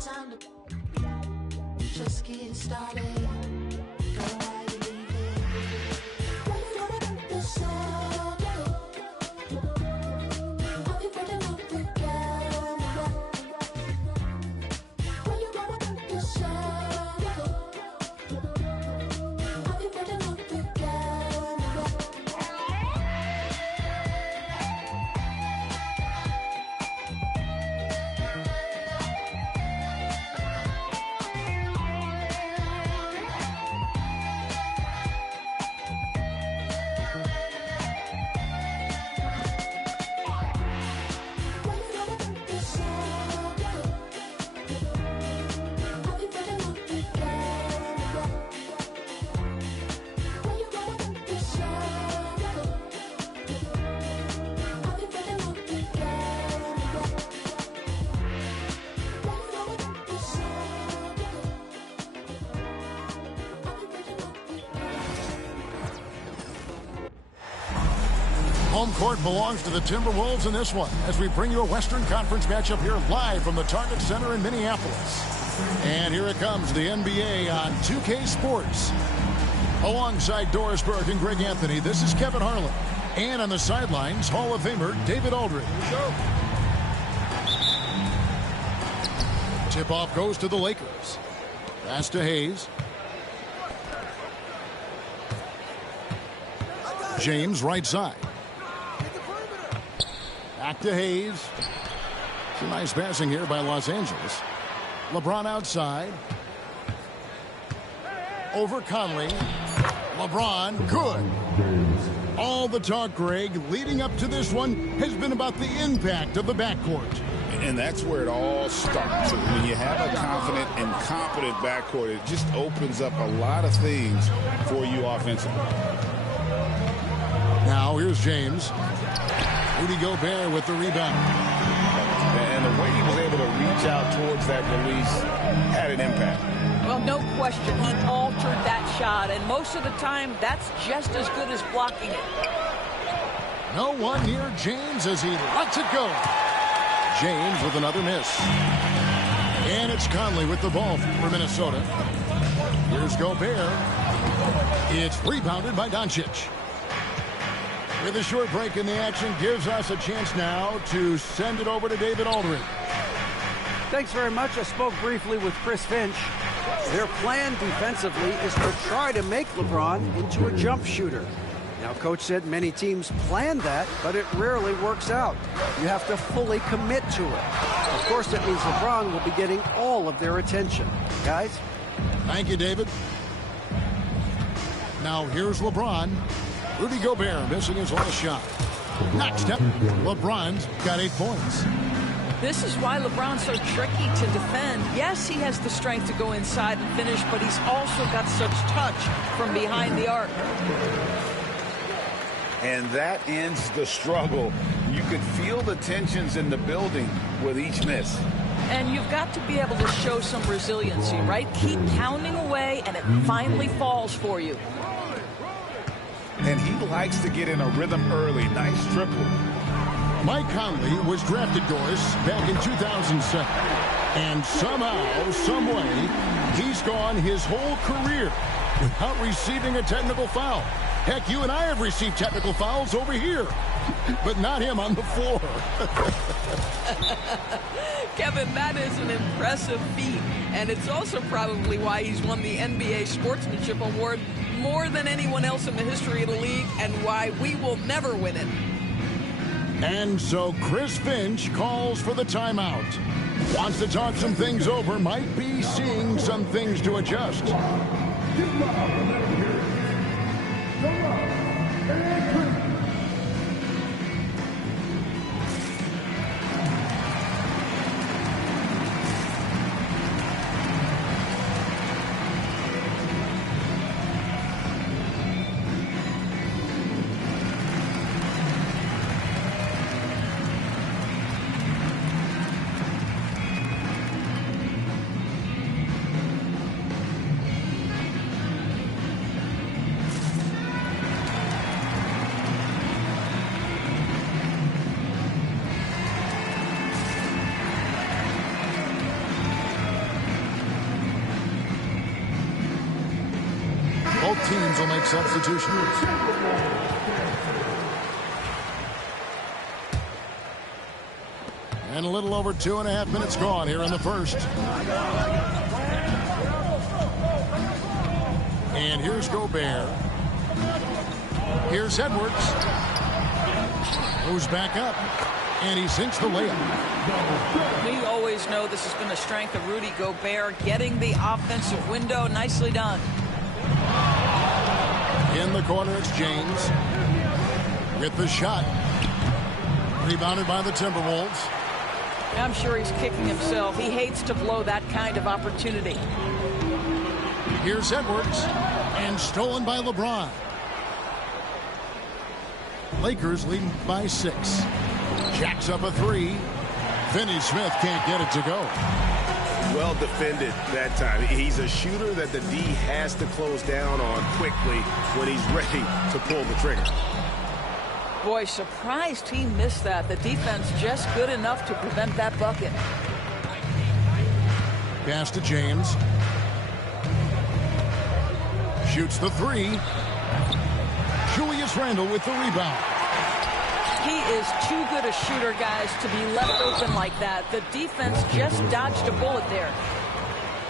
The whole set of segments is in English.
time to just get started. Girl, why you leaving? Why you gonna get this started? I'll be putting up the camera. Why you gonna get this started? I'll be putting up the camera. Home court belongs to the Timberwolves in this one as we bring you a Western Conference matchup here live from the Target Center in Minneapolis. And here it comes, the NBA on 2K Sports. Alongside Doris Burke and Greg Anthony, this is Kevin Harlan. And on the sidelines, Hall of Famer David Aldridge. Tip-off goes to the Lakers. Pass to Hayes. James right side. Back to Hayes. Some nice passing here by Los Angeles. LeBron outside. Over Conley. LeBron, good. All the talk, Greg, leading up to this one has been about the impact of the backcourt. And that's where it all starts. When you have a confident and competent backcourt, it just opens up a lot of things for you offensively. Now here's James. Rudy Gobert with the rebound. And the way he was able to reach out towards that release had an impact. Well, no question. He altered that shot, and most of the time, that's just as good as blocking it. No one near James as he lets it go. James with another miss. And it's Conley with the ball for Minnesota. Here's Gobert. It's rebounded by Doncic. With a short break in the action, gives us a chance now to send it over to David Aldridge. Thanks very much. I spoke briefly with Chris Finch. Their plan defensively is to try to make LeBron into a jump shooter. Now, Coach said many teams plan that, but it rarely works out. You have to fully commit to it. Of course, that means LeBron will be getting all of their attention. Guys? Thank you, David. Now, here's LeBron. Rudy Gobert missing his last shot. Next up, LeBron's got 8 points. This is why LeBron's so tricky to defend. Yes, he has the strength to go inside and finish, but he's also got such touch from behind the arc. And that ends the struggle. You could feel the tensions in the building with each miss. And you've got to be able to show some resiliency, right? Keep pounding away, and it finally falls for you. And he likes to get in a rhythm early. Nice triple. Mike Conley was drafted, Doris, back in 2007. And somehow, someway, he's gone his whole career without receiving a technical foul. Heck, you and I have received technical fouls over here, but not him on the floor. Kevin, that is an impressive feat, and it's also probably why he's won the NBA Sportsmanship Award more than anyone else in the history of the league, and why we will never win it. And so Chris Finch calls for the timeout. Wants to talk some things over, might be seeing some things to adjust. Both teams will make substitutions. And a little over 2.5 minutes gone here in the first. And here's Gobert. Here's Edwards. Goes back up. And he sinks the layup. We always know this has been a strength of Rudy Gobert, getting the offensive window. Nicely done. In the corner, it's James. With the shot. Rebounded by the Timberwolves. I'm sure he's kicking himself. He hates to blow that kind of opportunity. Here's Edwards. And stolen by LeBron. Lakers leading by 6. Jacks up a 3. Finney Smith can't get it to go. Well defended that time. He's a shooter that the D has to close down on quickly when he's ready to pull the trigger. Boy, surprised he missed that. The defense just good enough to prevent that bucket. Pass to James. Shoots the 3. Julius Randle with the rebound. He is too good a shooter, guys, to be left open like that. The defense just dodged a bullet there.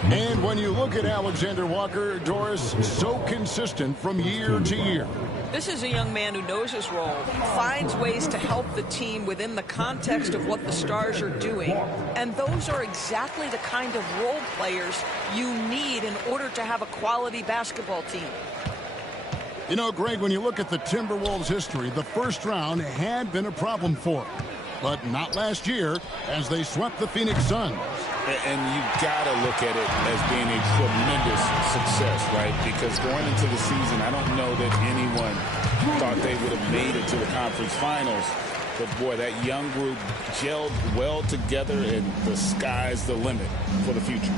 And when you look at Alexander Walker, Doris, so consistent from year to year. This is a young man who knows his role, finds ways to help the team within the context of what the Stars are doing. And those are exactly the kind of role players you need in order to have a quality basketball team. You know, Greg, when you look at the Timberwolves' history, the first round had been a problem for them. But not last year, as they swept the Phoenix Suns. And you got to look at it as being a tremendous success, right? Because going into the season, I don't know that anyone thought they would have made it to the conference finals. But, boy, that young group gelled well together, and the sky's the limit for the future.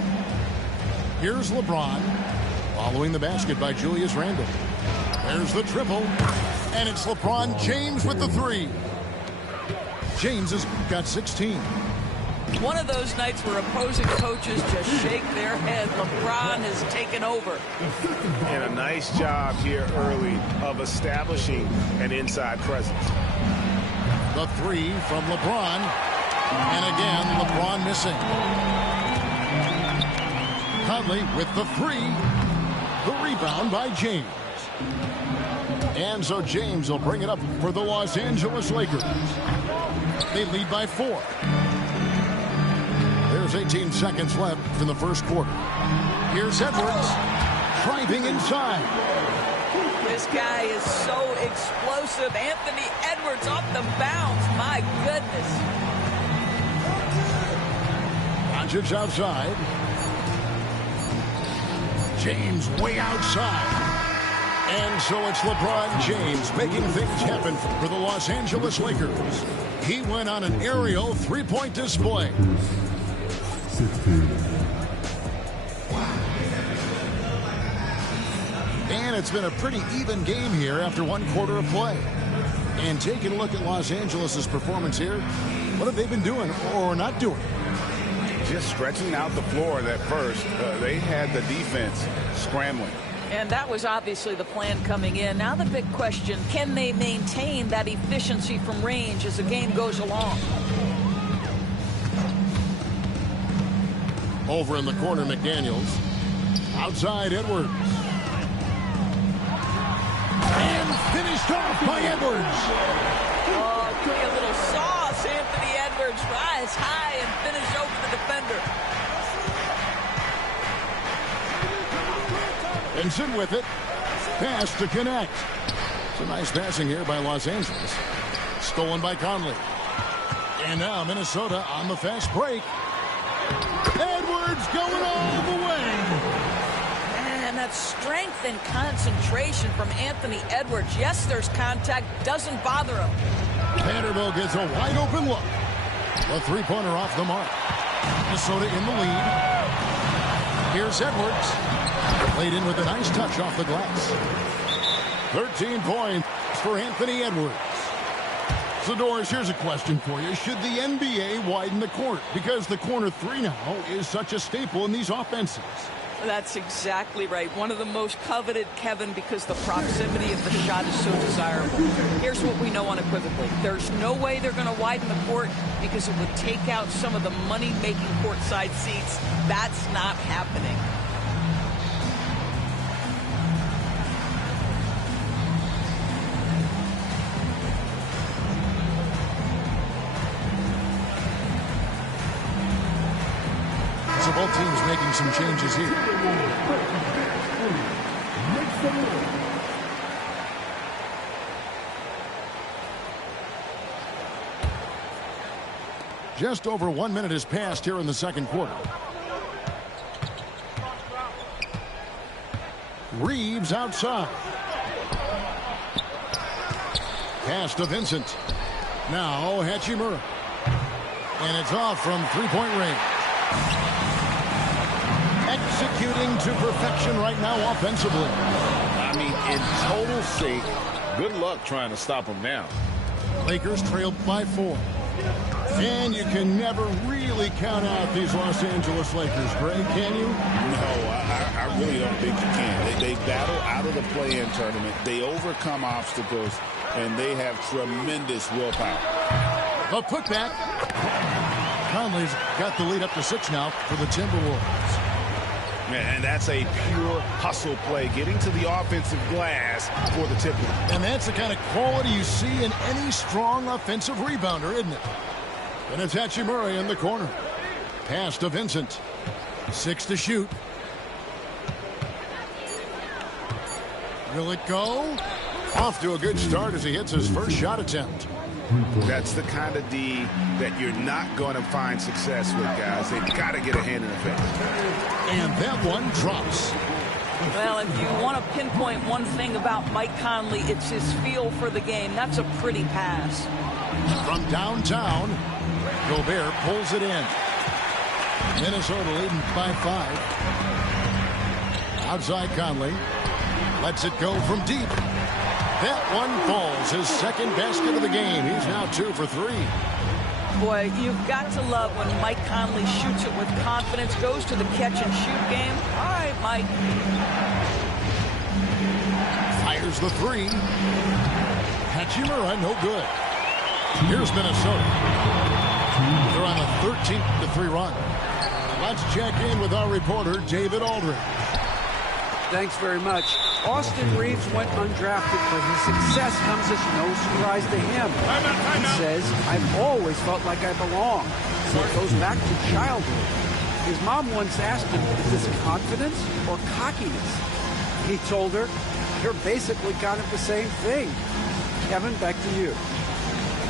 Here's LeBron, following the basket by Julius Randle. There's the triple, and it's LeBron James with the 3. James has got 16. One of those nights where opposing coaches just shake their head. LeBron has taken over. And a nice job here early of establishing an inside presence. The 3 from LeBron. And again, LeBron missing. Conley with the 3. The rebound by James. And so James will bring it up for the Los Angeles Lakers. They lead by 4. There's 18 seconds left in the first quarter. Here's Edwards driving inside. This guy is so explosive. Anthony Edwards off the bounce. My goodness. Doncic outside. James way outside. And so it's LeBron James making things happen for the Los Angeles Lakers. He went on an aerial three-point display. And it's been a pretty even game here after one quarter of play. And taking a look at Los Angeles' performance here, what have they been doing or not doing? Just stretching out the floor at first. They had the defense scrambling. And that was obviously the plan coming in. Now the big question, can they maintain that efficiency from range as the game goes along? Over in the corner, McDaniels. Outside, Edwards. And finished off by Edwards. Oh, give me a little sauce. Anthony Edwards rise high and finish over the defender. Benson with it. Pass to connect. Some nice passing here by Los Angeles. Stolen by Conley. And now Minnesota on the fast break. Edwards going all the way. And that strength and concentration from Anthony Edwards. Yes, there's contact. Doesn't bother him. Vanderbilt gets a wide open look. A three-pointer off the mark. Minnesota in the lead. Here's Edwards. Played in with a nice touch off the glass. 13 points for Anthony Edwards. So, Doris, here's a question for you. Should the NBA widen the court? Because the corner 3 now is such a staple in these offenses. That's exactly right. One of the most coveted, Kevin, because the proximity of the shot is so desirable. Here's what we know unequivocally. There's no way they're going to widen the court because it would take out some of the money-making courtside seats. That's not happening. So both teams making some changes here. Just over 1 minute has passed here in the second quarter. Reeves outside. Pass to Vincent. Now Hachimura. And it's off from three-point range. Executing to perfection right now offensively. I mean, in total sync. Good luck trying to stop him now. Lakers trailed by 4. And you can never really count out these Los Angeles Lakers, Greg, can you? No, I really don't think you can. They battle out of the play-in tournament. They overcome obstacles, and they have tremendous willpower. A putback. Conley's got the lead up to 6 now for the Timberwolves. And that's a pure hustle play, getting to the offensive glass for the Timberwolves. And that's the kind of quality you see in any strong offensive rebounder, isn't it? And it's Hachimura in the corner. Pass to Vincent. 6 to shoot. Will it go? Off to a good start as he hits his first shot attempt. That's the kind of D that you're not going to find success with, guys. They've got to get a hand in the face. And that one drops. Well, if you want to pinpoint one thing about Mike Conley, it's his feel for the game. That's a pretty pass. From downtown, Gobert pulls it in. Minnesota leading by 5. Outside Conley. Lets it go from deep. That one falls. His second basket of the game. He's now 2 for 3. Boy, you've got to love when Mike Conley shoots it with confidence, goes to the catch-and-shoot game. All right, Mike. Fires the 3. Hachimura, no good. Here's Minnesota. They're on a 13-3 run. Let's check in with our reporter, David Aldridge. Thanks very much. Austin Reeves went undrafted, but his success comes as no surprise to him. He says, I've always felt like I belong. So it goes back to childhood. His mom once asked him, is this confidence or cockiness? He told her, you're basically kind of the same thing. Kevin, back to you.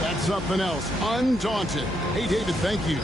That's something else. Undaunted. Hey, David, thank you.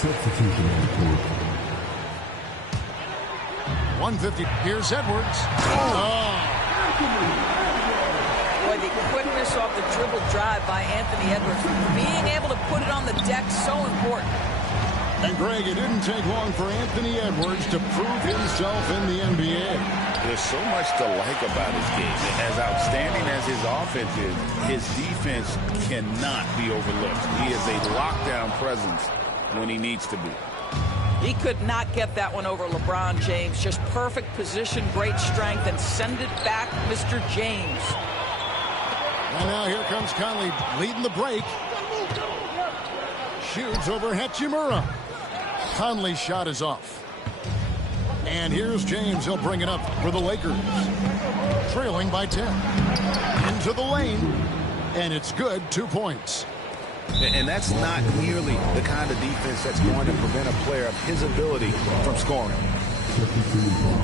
Substitution on the court. 150. Here's Edwards. Boy, the quickness off the dribble drive by Anthony Edwards. Being able to put it on the deck, so important. And Greg, it didn't take long for Anthony Edwards to prove himself in the NBA. There's so much to like about his game. As outstanding as his offense is, his defense cannot be overlooked. He is a lockdown presence when he needs to be. He could not get that one over LeBron James. Just perfect position, great strength, and send it back, Mr. James. And now here comes Conley leading the break. Shoots over Hachimura. Conley's shot is off. And here's James. He'll bring it up for the Lakers. Trailing by 10. Into the lane. And it's good. 2 points. And that's not nearly the kind of defense that's going to prevent a player of his ability from scoring.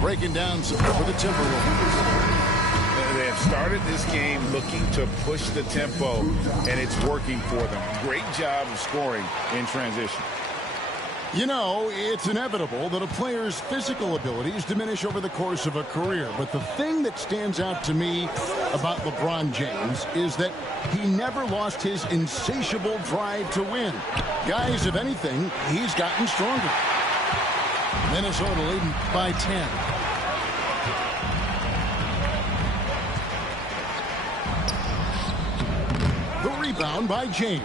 Breaking down for the Timberwolves. They have started this game looking to push the tempo, and it's working for them. Great job of scoring in transition. You know, it's inevitable that a player's physical abilities diminish over the course of a career. But the thing that stands out to me about LeBron James is that he never lost his insatiable drive to win. Guys, if anything, he's gotten stronger. Minnesota leading by 10. The rebound by James.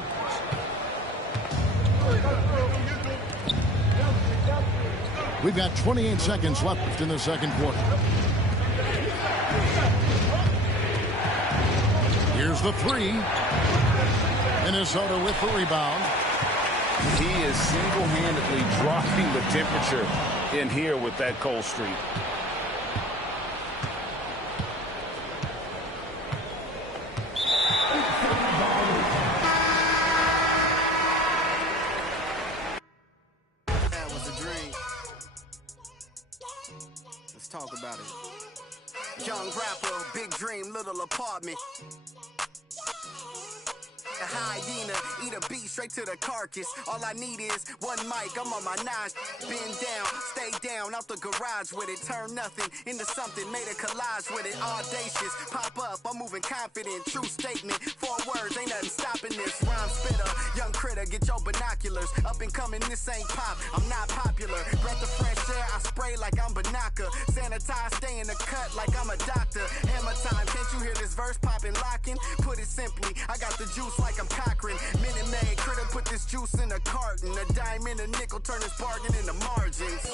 We've got 28 seconds left in the second quarter. Here's the three. Minnesota with the rebound. He is single-handedly dropping the temperature in here with that cold streak. Talk about it. Young rapper, big dream, little apartment. A hyena, eat a beat straight to the carcass. All I need is one mic, I'm on my nines. Bend down, stay down, out the garage with it. Turn nothing into something, made a collage with it. Audacious, pop up, I'm moving confident. True statement, 4 words, ain't nothing stopping this. Rhyme spitter, young critter, get your binoculars. Up and coming, this ain't pop, I'm not popular. Breath of fresh air, I spray like I'm Banaka. Sanitize, stay in the cut like I'm a doctor. Hammer time, can't you hear this verse popping, locking? Put it simply, I got the juice like I'm Cochran. Minute Maid, critter put this juice in a carton. A dime and a nickel turn this bargain into margins.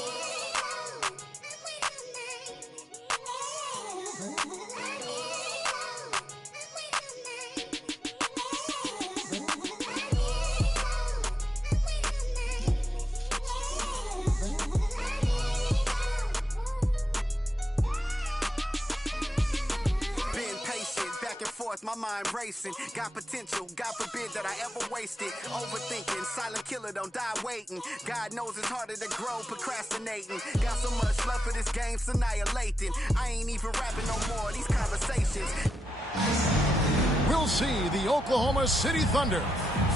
My mind racing, got potential, God forbid that I ever waste it. Overthinking, silent killer, don't die waiting. God knows it's harder to grow, procrastinating. Got so much love for this game, it's annihilating. I ain't even rapping no more, these conversations. We'll see the Oklahoma City Thunder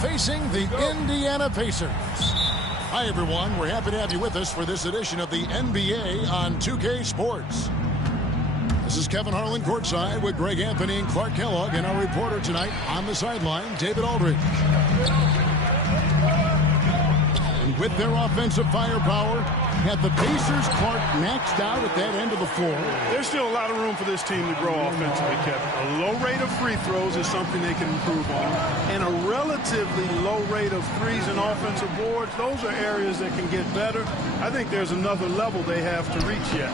facing the Indiana Pacers. Hi, everyone. We're happy to have you with us for this edition of the NBA on 2K Sports. This is Kevin Harlan courtside with Greg Anthony and Clark Kellogg, and our reporter tonight on the sideline, David Aldridge. And with their offensive firepower, have the Pacers, Clark, maxed out at that end of the floor? There's still a lot of room for this team to grow offensively, Kevin. A low rate of free throws is something they can improve on. And a relatively low rate of threes and offensive boards, those are areas that can get better. I think there's another level they have to reach yet.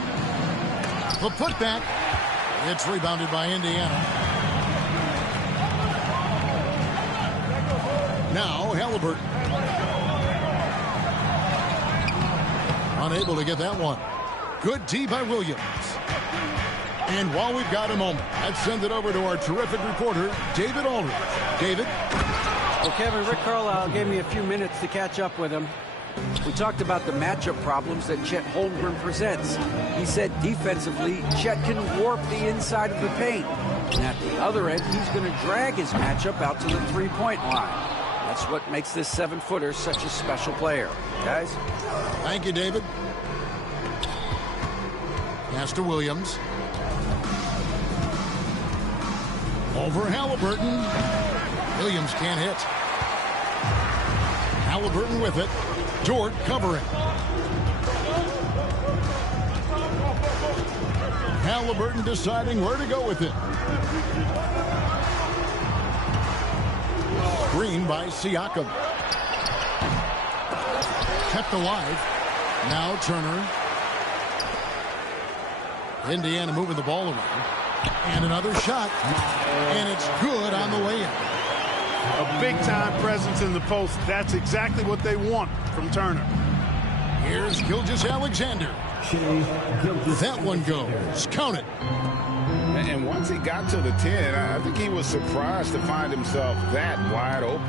The putback. It's rebounded by Indiana. Now Halliburton. Unable to get that one. Good D by Williams. And while we've got a moment, let's send it over to our terrific reporter, David Aldridge. David? Well, Kevin, Rick Carlisle gave me a few minutes to catch up with him. We talked about the matchup problems that Chet Holmgren presents. He said defensively, Chet can warp the inside of the paint. And at the other end, he's going to drag his matchup out to the three-point line. That's what makes this 7-footer such a special player. Guys? Thank you, David. Pass to Williams. Over Halliburton. Williams can't hit. Halliburton with it. Dort covering. Halliburton deciding where to go with it. Screen by Siakam. kept alive. Now Turner. Indiana moving the ball around. And another shot. And it's good on the way in. A big-time presence in the post. That's exactly what they want from Turner. Here's Gilgeous-Alexander. That one goes. Count it. And once he got to the 10, I think he was surprised to find himself that wide open.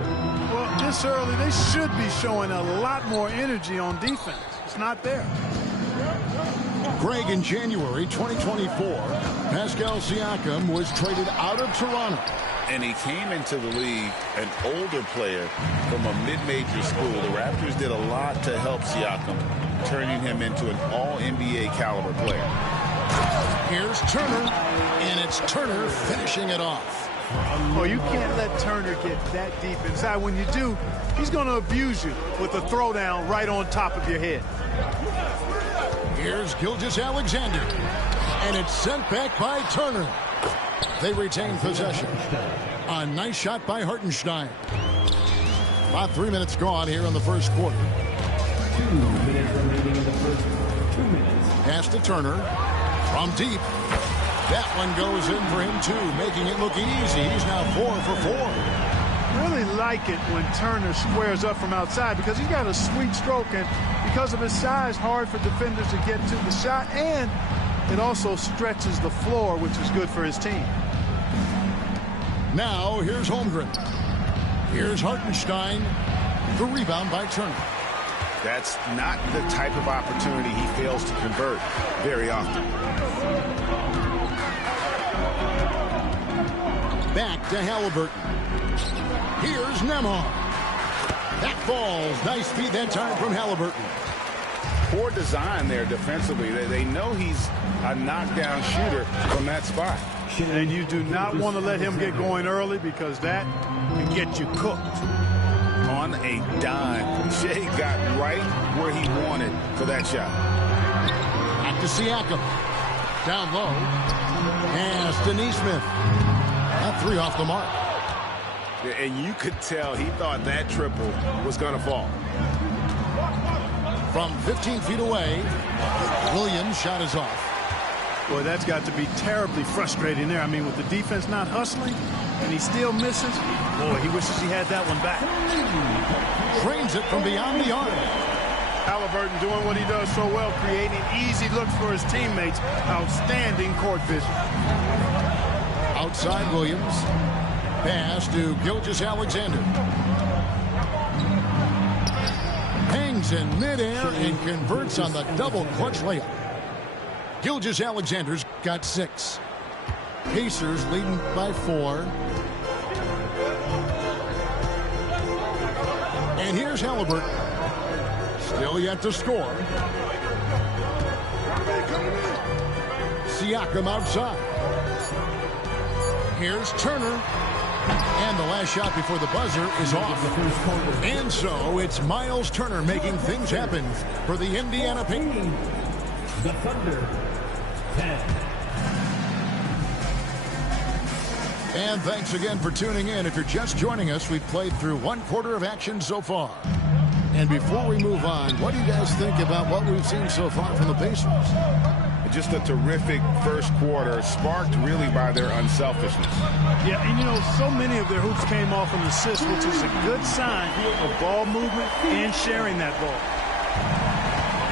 Well, this early, they should be showing a lot more energy on defense. It's not there. Greg, in January 2024, Pascal Siakam was traded out of Toronto. And he came into the league an older player from a mid-major school. The Raptors did a lot to help Siakam, turning him into an all-NBA caliber player. Here's Turner, and it's Turner finishing it off. Oh, you can't let Turner get that deep inside. When you do, he's going to abuse you with a throwdown right on top of your head. Here's Gilgeous-Alexander, and it's sent back by Turner. They retain possession. A nice shot by Hartenstein. About 3 minutes gone here in the first quarter. 2 minutes remaining in the first 2 minutes. Pass to Turner. From deep. That one goes in for him, too, making it look easy. He's now 4 for 4. Really like it when Turner squares up from outside because he's got a sweet stroke, and because of his size, hard for defenders to get to the shot, and it also stretches the floor, which is good for his team. Now, here's Holmgren. Here's Hartenstein. The rebound by Turner. That's not the type of opportunity he fails to convert very often. Back to Halliburton. Here's Nembhard. That falls. Nice feed that time from Halliburton. Poor design there defensively. They know he's a knockdown shooter from that spot. And you do not want to let him get going early because that can get you cooked. On a dime. Shea got right where he wanted for that shot. Back to Siakam. Down low. Pass to Neesmith. That 3 off the mark. And you could tell he thought that triple was going to fall. From 15 feet away, Williams' shot is off. Boy, that's got to be terribly frustrating there. I mean, with the defense not hustling and he still misses, boy, he wishes he had that one back. Drains it from beyond the arc. Halliburton doing what he does so well, creating easy looks for his teammates. Outstanding court vision. Outside Williams. Pass to Gilgeous-Alexander. Hangs in midair and converts on the double clutch layup. Gilgeous-Alexander's got 6. Pacers leading by 4. And here's Halliburton. Still yet to score. Siakam outside. Here's Turner. And the last shot before the buzzer is off. And so it's Miles Turner making things happen for the Indiana Pacers. The Thunder, 10. And thanks again for tuning in. If you're just joining us, we've played through 1 quarter of action so far. And before we move on, what do you guys think about what we've seen so far from the Pacers? Just a terrific first quarter, sparked really by their unselfishness. Yeah, and you know, so many of their hoops came off an assist, which is a good sign of ball movement and sharing that ball.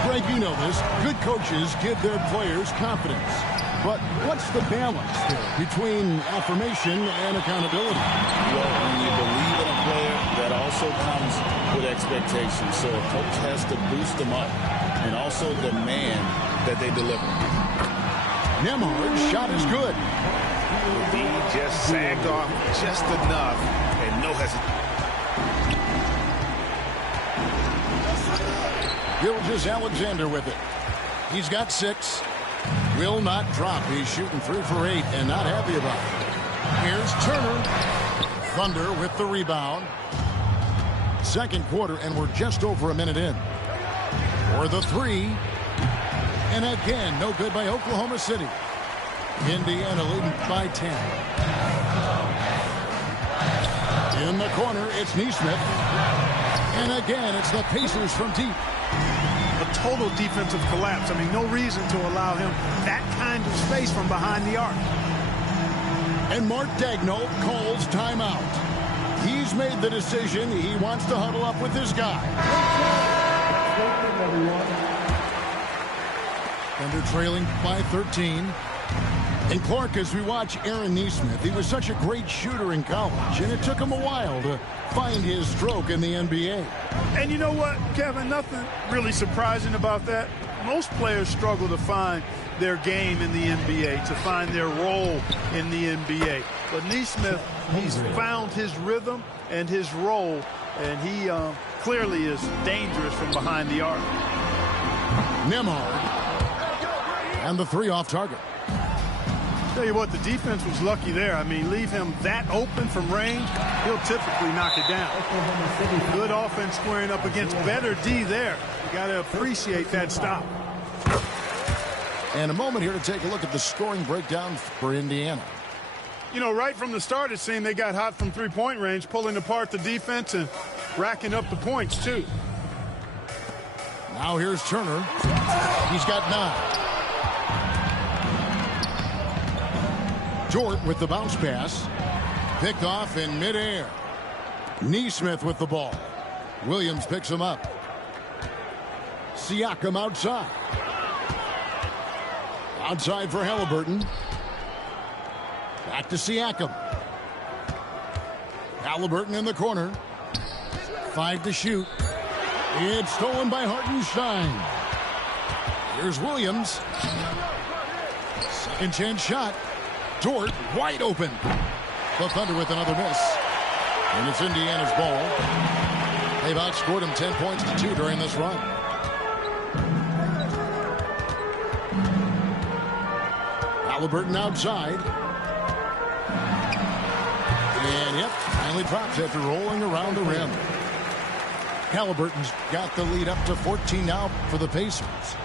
Greg, you know this. Good coaches give their players confidence. But what's the balance there between affirmation and accountability? Well, when you believe in a player, that also comes with expectations. So a coach has to boost them up and also demand that they deliver. Nembhard's shot is good. He just sagged off just enough and no hesitation. Gilgeous-Alexander with it. He's got 6. Will not drop. He's shooting 3 for 8 and not happy about it. Here's Turner. Thunder with the rebound. Second quarter, and we're just over a minute in. For the 3. And again, no good by Oklahoma City. Indiana leading by 10. In the corner, it's Neesmith. And again, it's the Pacers from deep. total defensive collapse. I mean, no reason to allow him that kind of space from behind the arc. And Mark Daigneault calls timeout. He's made the decision. He wants to huddle up with his guy. And they're trailing by 13. And Clark, as we watch Aaron Nesmith, he was such a great shooter in college, and it took him a while to find his stroke in the NBA. And you know what, Kevin, nothing really surprising about that. Most players struggle to find their game in the NBA, to find their role in the NBA. But Nesmith, he's found his rhythm and his role, and he clearly is dangerous from behind the arc. Nembhard. And the three off target. Tell you what, the defense was lucky there. I mean, leave him that open from range, he'll typically knock it down. Good offense squaring up against better D there. You got to appreciate that stop. And a moment here to take a look at the scoring breakdown for Indiana. You know, right from the start, it seemed they got hot from three-point range, pulling apart the defense and racking up the points, too. Now here's Turner. He's got 9. Dort with the bounce pass. Picked off in midair. Nesmith with the ball. Williams picks him up. Siakam outside. Outside for Halliburton. Back to Siakam. Halliburton in the corner. 5 to shoot. It's stolen by Hartenstein. Here's Williams. Second chance shot. Dort wide open. The Thunder with another miss. And it's Indiana's ball. They've outscored him 10 points to 2 during this run. Halliburton outside. And yep, finally drops after rolling around the rim. Halliburton's got the lead up to 14 now for the Pacers.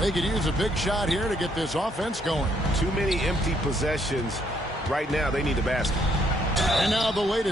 They could use a big shot here to get this offense going. Too many empty possessions. Right now, they need a basket. And now the latest.